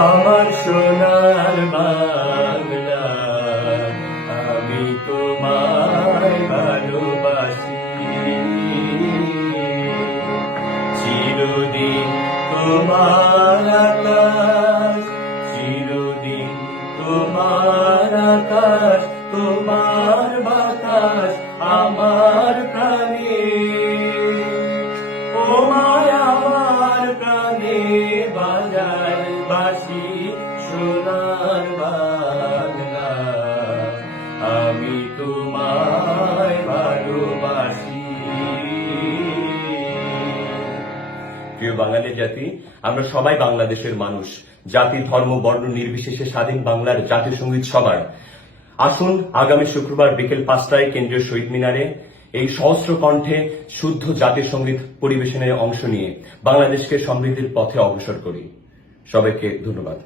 আমার সোনার বাংলা, আমি তোমায় ভালোবাসি। চিরদিন তোমার আকাশ, চিরদিন তোমার আকাশ, তোমার বাতাস আমার প্রাণে। ও মায়া আমার প্রাণে বাজায় বাঁশি সোনার বাংলা, আমি তোমায় ভালোবাসি। প্রিয় বাঙালি জাতি, আমরা সবাই বাংলাদেশের মানুষ। জাতি, ধর্ম, বর্ণ নির্বিশেষে স্বাধীন বাংলার জাতীয় সঙ্গীত সবার। আসুন আগামী শুক্রবার বিকেল 5টায় কেন্দ্রীয় শহীদ মিনারে এই সহস্র কণ্ঠে শুদ্ধ জাতীয় সঙ্গীত পরিবেশনের অংশ নিয়ে বাংলাদেশকে সমৃদ্ধির পথে অগ্রসর করি। সবাইকে ধন্যবাদ।